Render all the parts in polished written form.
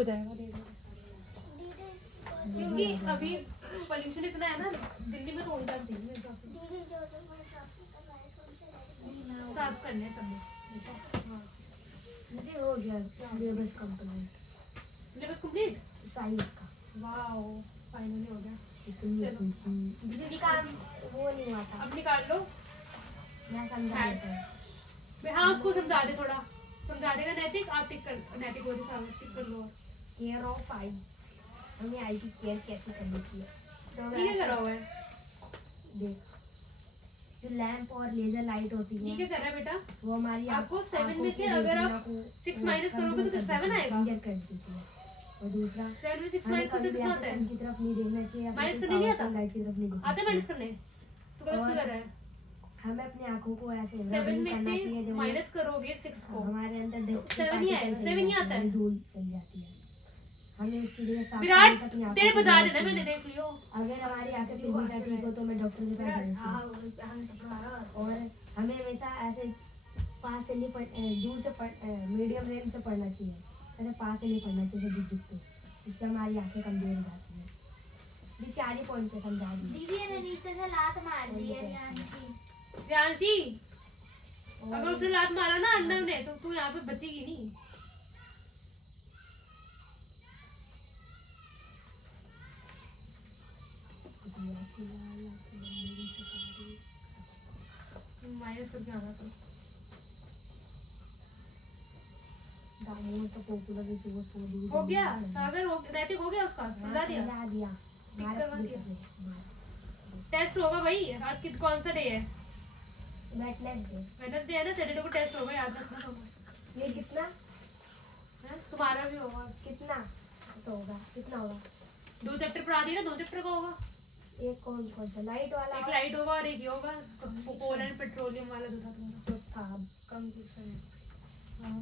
हो जाएगा धीरे क्योंकि अभी पोल्यूशन इतना है ना दिल्ली में, तो हो जाती है साफ करने सब। हाँ दीदी हो गया syllabus complete. Syllabus complete science का। वाओ फाइनली हो गया। दीदी का वो नहीं हुआ था। अब निकाल लो। मैं समझा हाँ उसको समझा दे, थोड़ा समझा देगा। नैतिक आप टिक कर, नैतिक हो रही टिक कर लो। केयर ऑफ आई, हमें आई की केयर कैसे करनी चाहिए। तो ये क्या करा हुआ है? देख जो लैंप और लेजर लाइट होती है, ये क्या कर रहा है बेटा? वो हमारी आपको 7 में से अगर आप 6 माइनस करोगे तो 7 आएगा। कर देती है। और दूसरा 7 में 6 माइनस करते कितना आता है? की तरफ नहीं देखना चाहिए, माइनस करने नहीं आता, लाइट की तरफ नहीं देखना आते माइनस करने। तो गलत क्यों कर रहा है? हमें अपनी आंखों को ऐसे 7 में से माइनस करोगे 6 को, हमारे अंदर डस्ट 7 ही आएगा। 7 ही आता है, धूल चल जाती है। हमें उसकी जगह विराट तेरे बजा देना, मैंने देख लियो। अगर हमारी आंखें फिर भी ठीक हो तो मैं डॉक्टर के पास जाना चाहिए। और हमें हमेशा ऐसे पास से नहीं दूर से मीडियम रेंज से पढ़ना चाहिए, ऐसे पास से नहीं पढ़ना चाहिए दिख दिखते, इससे हमारी आंखें कमजोर हो जाती हैं। ये 4 ही पॉइंट पे समझा दी दीदी ने नीचे से लात मार दी है रियांशी। अगर उसने लात मारा ना अंदर ने तो तू यहाँ पे बचेगी नहीं। माइनस करके आना तो हो गया। सागर हो नैतिक हो गया, उसका समझा दिया। टेस्ट होगा भाई आज। कौन सा डे है? वेडनेसडे है ना, सैटरडे को टेस्ट होगा, याद रखना तुम। ये कितना तुम्हारा भी होगा। कितना तो होगा, कितना होगा? 2 चैप्टर पढ़ा दिए ना, 2 चैप्टर का होगा। एक कौन सा लाइट वाला? एक लाइट होगा और एक ये होगा कोल एंड पेट्रोलियम वाला जो था तुम्हारा। था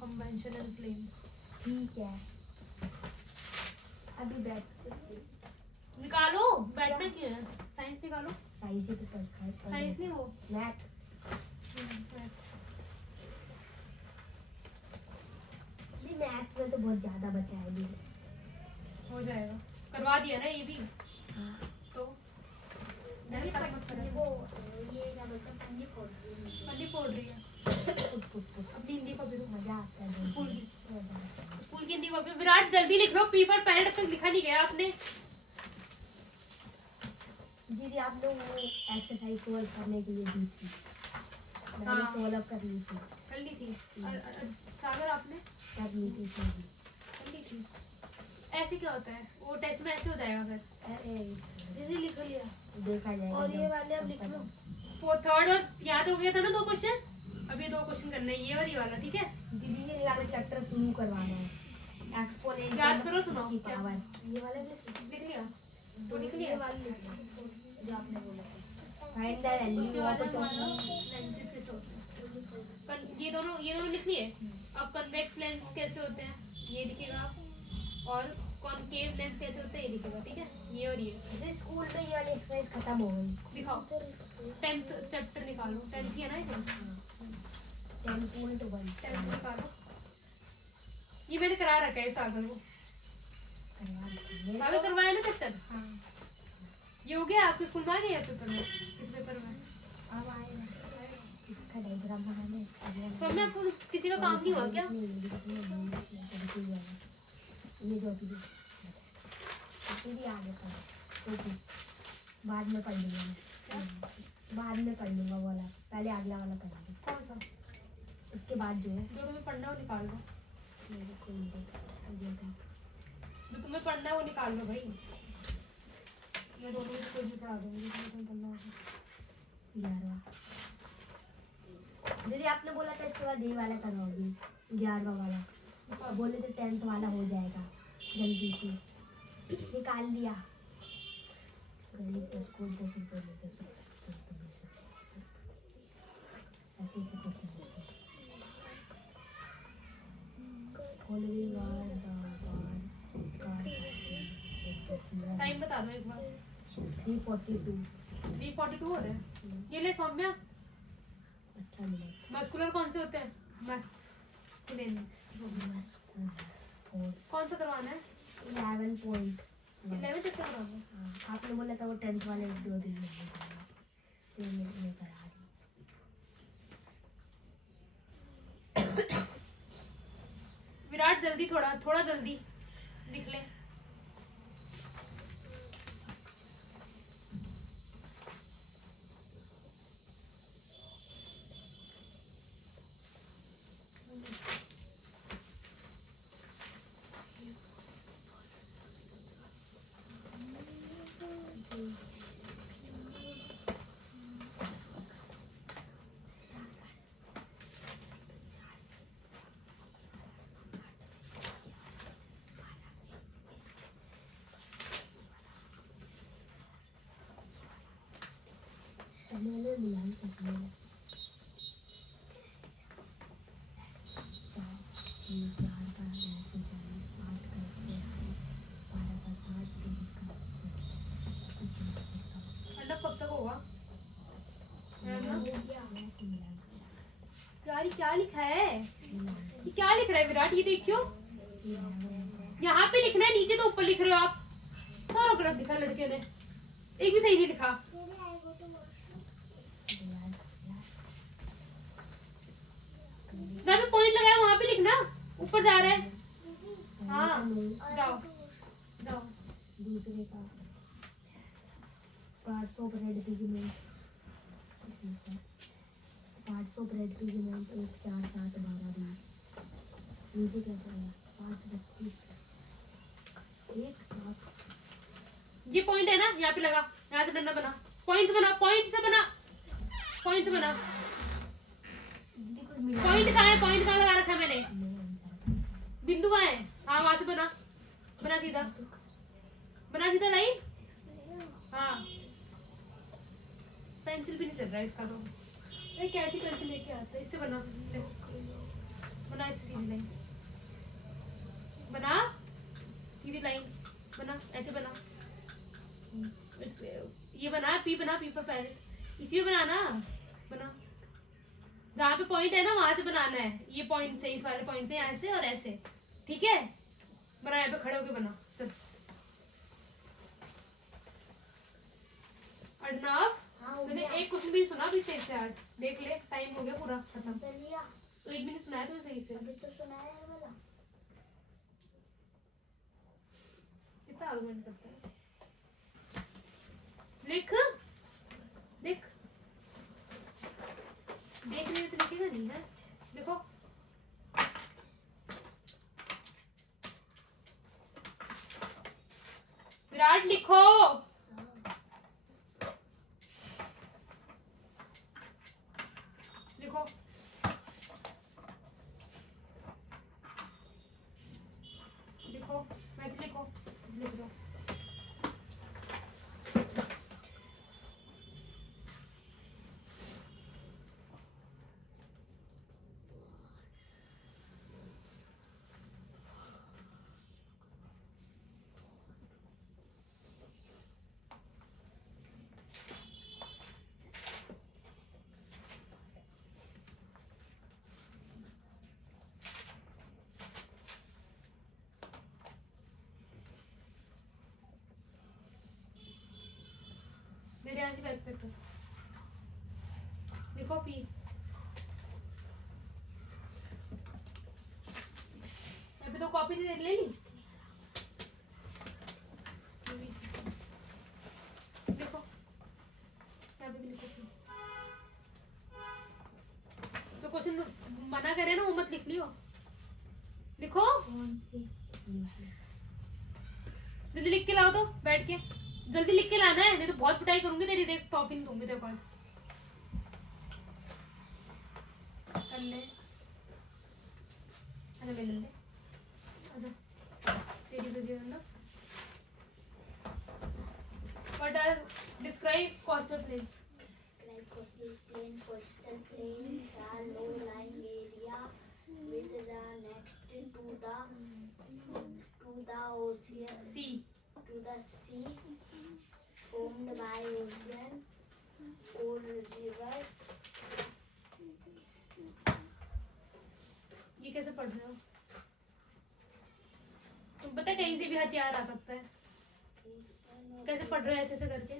कंवेंशन एंड फ्लेम। ठीक है अभी बैठ निकालो, बैठना क्यों है? साइंस निकालो। साइंस ही तो पढ़ा है। साइंस नहीं वो मैथ। जी मैथ में तो बहुत ज्यादा बचा है भी। हो जाएगा, करवा दिया ना ये भी। तो वो ये क्या बोलते हैं, पंजी फोड़ पन्नी फोड़ रही है। अपनी हिंदी कॉपी तो मजा आता है स्कूल की हिंदी कॉपी। विराट जल्दी लिख लो, पेपर पहले तक लिखा नहीं गया आपने। दीदी आप लोग वो एक्सरसाइज सोल्व करने के लिए दी थी, मैंने सोल्व कर ली थी। कर ली थी सागर आपने? कर ली थी कर ली थी। ऐसे क्या होता है वो टेस्ट में? ऐसे हो जाएगा फिर। अरे दीदी लिख लिया, देखा जाएगा। और ये वाले अब लिख लो। वो थर्ड और याद हो गया था ना 2 क्वेश्चन। अब ये 2 क्वेश्चन करना है, ये और ये वाला। ठीक है दीदी ये वाला चैप्टर शुरू करवाना है, एक्सपोनेंट याद करो, सुनाओ की क्या? पावर। ये वाले लिख लिया तो लिख लिया, वाले लिख लो जो आपने बोला था। फाइंड द वैल्यू उसके बाद ऑफ हमारा लेंसेज कैसे होते हैं, ये दोनों लिख लिए। अब कन्वेक्स लेंस कैसे होते हैं ये लिखेगा, और कॉनकेव लेंस कैसे होते हैं ये लिखेगा। ठीक है ये और ये। स्कूल में ये वाली एक्सरसाइज खत्म हो गई। दिखाओ 10th चैप्टर निकालो। 10th ही है ना ये? 10.1 10th निकालो। ये मैंने करा रखा है सागर को। सागर करवाया ना चैप्टर? हाँ ये हो गया। आपके स्कूल में आ गया पेपर में? किस पेपर में? अब आएगा इसका डायग्राम बनाने। तो मैं आपको किसी का काम नहीं हुआ क्या? ये जो भी आगे का तो बाद में पढ़ लूँगा, बाद में पढ़ लूँगा वाला, पहले अगला वाला पढ़ेंगे। कौन सा? उसके बाद जो है जो तुम्हें पढ़ना है वो निकाल लो। जो तुम्हें पढ़ना है वो निकाल लो भाई। मैं दोनों में से कोई भी पढ़ा दूंगी जो तुम्हें पढ़ना होगा। 11वां दीदी आपने बोला था इसके बाद ये वाला करवाओगी, 11वां वाला। बोले थे 10th वाला हो जाएगा जल्दी से, निकाल लिया। गरीब का स्कूल 10 रुपये लेते सब ऐसे ऐसे कुछ टाइम बता दो एक बार। 3:42 3:42 हो रहे हैं। ये ले सौम्या 18 मिनट। मस्कुलर कौन से होते हैं? मस्कुलेंस। मस्कुलर फोर्स कौन सा करवाना है? 11.1। 11 चैप्टर करवाना है। हाँ, आपने बोला था वो 10th वाले 2 दिन में हो जाएगा, तो मैं करा दी। विराट जल्दी, थोड़ा जल्दी लिख ले। मैंने मिलान कर दिया। 4 का 940, 8 का 180, 12 का 60, 23 का 80। अंडा कब तक होगा? यार ये क्या लिखा है? ये क्या लिख रहा है विराट? ये देखियो, यहाँ पे लिखना है, नीचे तो ऊपर लिख रहे हो आप। सारा गलत लिखा लड़के ने, एक भी सही नहीं लिखा। जहाँ पे पॉइंट लगाया वहाँ पे लिखना, ऊपर जा रहा है। हाँ जाओ जाओ। दूसरे का parts of red pigment, parts of red pigment 1, 4, 7, 12, 20। नीचे क्या पड़ेगा? 5, 32, 1, 7। ये पॉइंट है ना, यहाँ पे लगा, यहाँ से डंडा बना, पॉइंट से बना, पॉइंट से बना, पॉइंट से बना। पॉइंट कहाँ है? पॉइंट कहाँ लगा रखा है मैंने? बिंदु कहाँ है? हाँ वहां से बना, बना सीधा, बना सीधा लाइन। हाँ पेंसिल भी नहीं चल रहा है इसका तो। अरे कैसी पेंसिल लेके आता है? इससे बना, बना इससे सीधी लाइन, बना सीधी लाइन, बना ऐसे बना। ये बना, पी बना, पी पर पैर इसी में बनाना, बना जहाँ पे पॉइंट है ना वहां से बनाना है। ये पॉइंट से, इस वाले पॉइंट से, यहाँ से और ऐसे, ठीक है? बना, यहाँ पे खड़े होके बना। चल अर्णव, मैंने एक क्वेश्चन भी सुना अभी तेरे से आज, देख ले टाइम हो गया पूरा खत्म। तो एक भी नहीं सुनाया तुम्हें सही से। कितना आर्गुमेंट करता है? लिख लिख, देख रहे हो तो लिखेगा नहीं है? देखो विराट लिखो। लिखो लिखो, वैसे लिखो, लिख दो। मेरे यहाँ से बैक पे कर, लिखो पी। अभी तो कॉपी ले ली, लिखो यहाँ पे भी लिखो पी। तो क्वेश्चन मना करे ना वो मत लिख लियो, लिखो जल्दी लिख के लाओ, तो बैठ के जल्दी लिख के लाना है, नहीं तो बहुत पिटाई करूंगी तेरी, देख टॉफी नहीं दूंगी तेरे को आज। कर ले, अरे ले ले, अच्छा तेरी वीडियो है ना। What are describe coastal plains? Like coastal plain are low-lying area with the next to the ocean, Sea. to the sea, formed by ocean or river. ये कैसे पढ़ रहे हो? तुम पता है कहीं से भी हथियार आ सकता है। कैसे पढ़ रहे हो ऐसे ऐसे करके?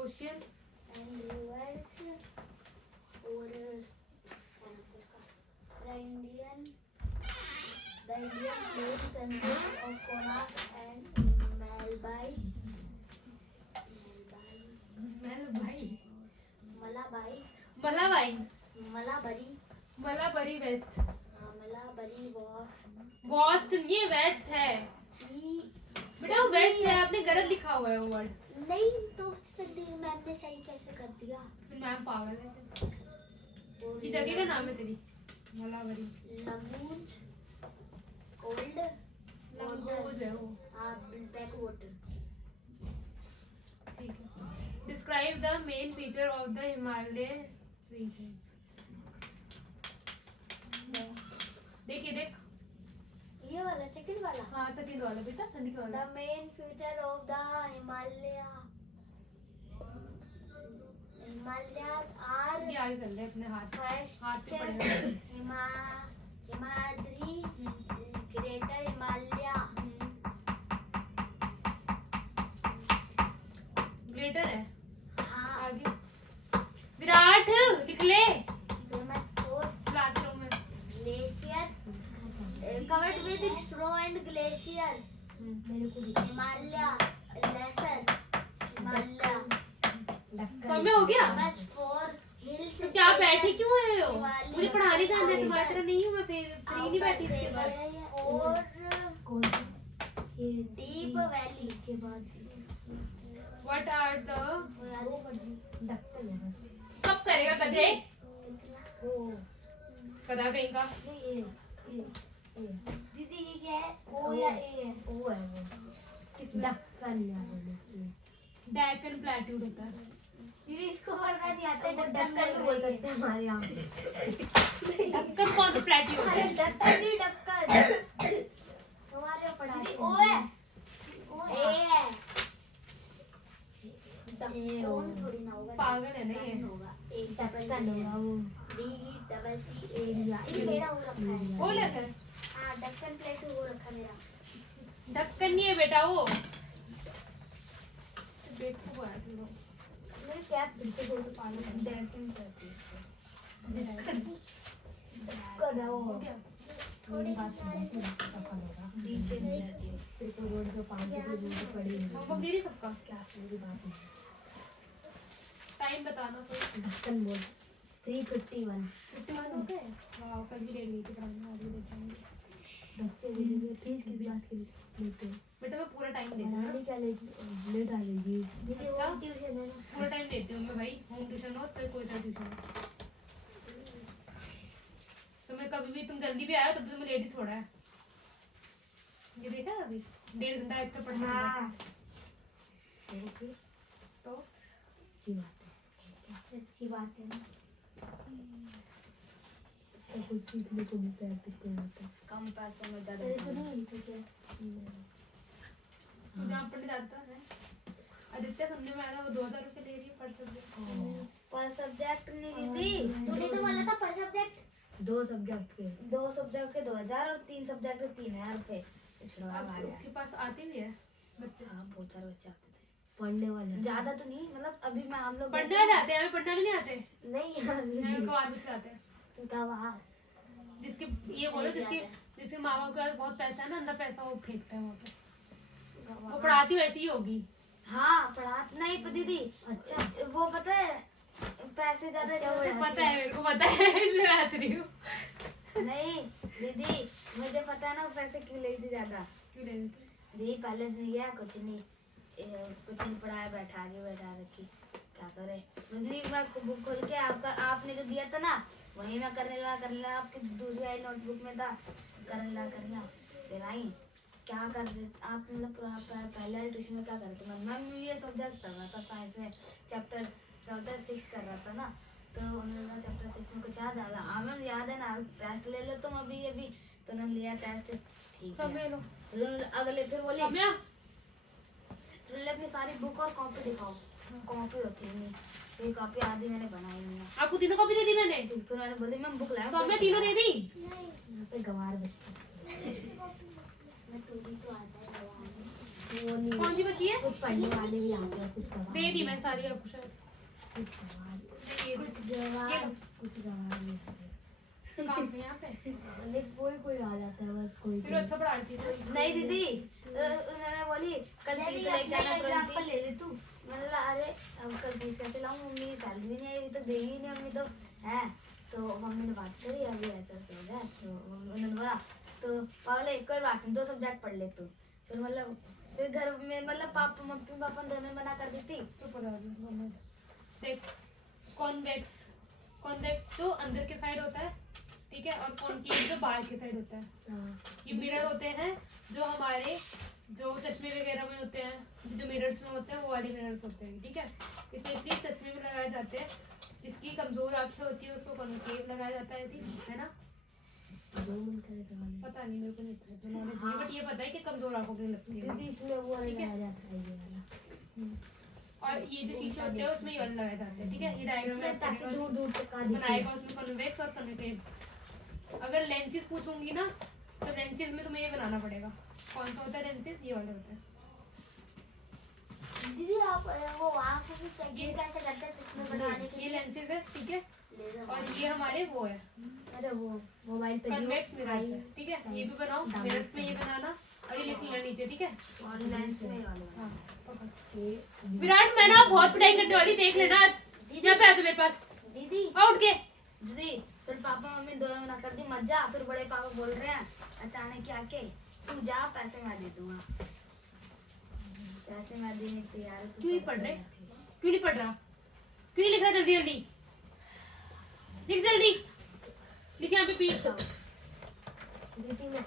ओशियन and rivers और the Indian plate consists of Konark and Malabari west. Malabari west ये वेस्ट है बेटा, वो वेस्ट है, आपने गलत लिखा हुआ है वो वर्ड। नहीं तो मैम ने सही कैसे कर दिया? फिर मैम पागल है। ये जगह का नाम है तेरी मलाबारी। लगून कोल्ड लंगोज है वो। Back water. ठीक है। Describe the main feature of the Himalaya region. देखिए देख, ये वाला सेकंड वाला। हाँ सेकंड वाला बेटा, सेकंड वाला। The main feature of the Himalayas are ये आगे कर ले अपने हाथ first हाथ पे पड़ेगा। Himadri, Greater Himalaya, ग्रेटर है। हाँ, आगे विराट लिख ले। famous for लाते रहो मैं। glacier, covered with snow and glacier. मेरे को भी Himalaya, lesser Himalaya, समय हो गया। famous for hills. तो क्या बैठे क्यों है हो? शिवालिक मुझे पढ़ाने जाना है, तुम्हारी तरह नहीं हूँ मैं, फिर फ्री नहीं बैठी इसके बाद। और कौन सा ये deep valley. के बाद What are the डक्कन है बस। कब करेगा गधे? वो गधा कहीं का। नहीं ये दीदी ये क्या है? ओ या ए है, ओ है वो डक्कन या बोले डेक्कन प्लेट्यूड होता है। दीदी इसको पढ़ना नहीं आता है। डक्कन भी बोल सकते हैं हमारे यहाँ पे। डेक्कन कौन सा प्लेट्यूड अरे है? डक्कन नहीं डक्कन हमारे यहाँ पढ़ाते ओ हैं। है, ए है। कौन थोड़ी ना होगा। पागल है ना ये। होगा। एक डक्कन होगा वो डी डबल सी ए एरिया ये मेरा हो रखा है। वो लगा है। हाँ डक्कन प्लेट हो रखा मेरा। ढक्कन नहीं है बेटा वो। बेवकूफ है तुम लोग। मेरी कैप फिर से बोल पानी डेक्कन कदा वो हो गया। थोड़ी बात करते हैं सफल होगा फिर को रोड पे 5 रुपए दूर पड़ी है होमवर्क दे रही सबका? क्या पूरी बात है टाइम बताना कोई। ढक्कन बोल 351 51 हो गए। वाह कल भी ले ली थी पढ़ाने, आज भी ले जाएंगे। बच्चे भी फीस की बात के लेते हैं बेटा मैं पूरा टाइम देती हूँ। बनाने क्या लेट आ जाएगी दीदी अच्छा। वो ट्यूशन है ना पूरा टाइम देती हूँ मैं भाई, होम ट्यूशन हो चाहे कोई सा ट्यूशन हो। तो मैं कभी भी तुम जल्दी भी आए तब भी तुम्हें लेट ही छोड़ा है। ये देखा है अभी 1.5 घंटा एक्स्ट्रा पढ़ना हाँ है। ओके तो अच्छी बात है ना तो कुछ सीखने को मिलता है किसको आता है कम पैसे में तेरे को नहीं तो क्या तू जहाँ पढ़ने जाता है आदित्य सुनने में आया वो 2000 रुपये ले रही है पर सब्जेक्ट। पर सब्जेक्ट नहीं दीदी। तूने तो बोला था पर सब्जेक्ट। 2 सब्जेक्ट के 2 सब्जेक्ट के 2000 और 3 सब्जेक्ट के 3000 रुपए। उसके पास आते भी है बच्चे। हाँ बहुत सारे बच्चे आते थे। पढ़ने वाले ज्यादा तो नहीं, मतलब अभी मैं हम लोग पढ़ने वाले आते हैं, हमें पढ़ने वाले नहीं आते। नहीं हमें गवार बच्चे आते हैं। गवाह जिसके ये बोलो जिसके माँ बाप के पास बहुत पैसा है ना, अंदर पैसा वो फेंकता है वहाँ पे। वो पढ़ाती वैसी ही होगी। हाँ पढ़ा नहीं पर दीदी। अच्छा वो पता है पैसे ज्यादा मुझे पता है, मेरे को पता है इसलिए मैं हंस रही हूँ। नहीं दीदी मुझे पता है ना वो पैसे क्यों ले थी ज्यादा। क्यों ले रही थी? दीदी पहले दिन गया कुछ नहीं पढ़ाया बैठा रखी क्या करे। दीदी मैं बुक खोल के आपका आपने जो दिया था ना वही मैं करने लगा आपकी दूसरी आई नोटबुक में था करने लगा फिर आई क्या कर रहे आप मतलब पहले ट्यूशन में क्या करते मैम ये सब्जेक्ट कर रहा था साइंस में चैप्टर 6 कर रहा था ना तो उन्होंने चैप्टर 6 में कुछ याद आया। हाँ मैम याद है ना टेस्ट ले लो तुम अभी तो उन्होंने लिया टेस्ट ठीक सब है। ले लो। अगले फिर बोली सम्या अपनी सारी बुक और कॉपी दिखाओ। कॉपी होती नहीं, ये कॉपी आधी मैंने बनाई नहीं है। आपको तीनों कॉपी दे दी मैंने, फिर मैंने बोली मैं बुक लाया, तो अब मैं तीनों दे दी। यहाँ पे गंवार बच्चे वो नहीं, कौन सी बची है? कुछ पढ़ने वाले भी आते हैं, कुछ गंवार दे दी मैंने सारी आपको शायद। कुछ गंवार ये कुछ ये गंवार लो। कुछ गंवार नहीं आते। काम पे यहाँ पे मतलब कोई आ जाता है बस, कोई फिर अच्छा पढ़ाती है तो। नहीं दीदी, उन्होंने बोली कल फीस लेके आना तुरंत ही। ले ले तू। मैंने बोला अरे अब कल फीस कैसे लाऊं, मम्मी की सैलरी नहीं आई, अभी तक देगी नहीं मम्मी तो है। तो मम्मी ने बात करी अभी ऐसा हो गया, तो उन्होंने बोला तो बोले कोई बात नहीं 2 सब्जेक्ट पढ़ ले तू। फिर मतलब फिर घर में मतलब पापा मम्मी पापा दोनों मना कर दी थी। तो पढ़ा दी। देख, कॉन्वेक्स, कॉन्वेक्स जो अंदर के साइड होता है, ठीक है, और कॉनकेव जो बाहर के साइड होता है। हाँ, ये मिरर होते हैं जो हमारे जो चश्मे वगैरह में होते हैं, जो मिरर्स में होते हैं वो वाले मिरर्स होते हैं, ठीक है। स्पेशली चश्मे में लगाए जाते हैं, जिसकी कमजोर आंखें होती है उसको कॉनकेव लगाया जाता है ना। जो मन करे तो वाले। पता नहीं, मेरे को नहीं इतना नॉलेज नहीं, बट ये पता है कि कमजोर आंखों के लिए लगती है। दीदी इसमें वो ठीक है। लगाया जाता है, ये वाला। और ये जो शीशे होते हैं उसमें ये वाले लगाए जाते हैं, ठीक है। ये डायग्राम में ताकि दूर दूर तक का बनाएगा उसमें कॉन्वेक्स और कॉनकेव। अगर लेंसेज पूछूंगी ना तो लेंसेज में तुम्हें ये बनाना पड़ेगा। कौन सा होता है लेंसेज? ये वाले होता है। दीदी आप वो वहाँ को भी चेकिंग कैसे करते हैं चश्मे बनाने के ये लिए? लेंसेज है, ठीक है। लेजर और ये हमारे वो है अरे वो मोबाइल पे कन्वेक्स मिरर्स है, ठीक है। ये भी बनाओ, मिरर्स में ये बनाना और ये लिख लेना नीचे, ठीक है। और लेंस में वाले हाँ, के विराट मैं ना बहुत पढ़ाई करने वाली, देख लेना आज। यहाँ पे आ जाओ मेरे पास, दीदी आओ उठ के। दीदी फिर पापा मम्मी दोनों मना कर दी मत जा। फिर बड़े पापा बोल रहे हैं अचानक ही आके तू जा पैसे मैं दे दूंगा। पैसे मैं देने को तैयार हूँ, तू क्यों नहीं पढ़ पढ़ रहे? रहा है। क्यों नहीं पढ़ रहा? क्यों नहीं लिख रहा? जल्दी जल्दी लिख, जल्दी लिख। यहाँ पे पी दीदी मैं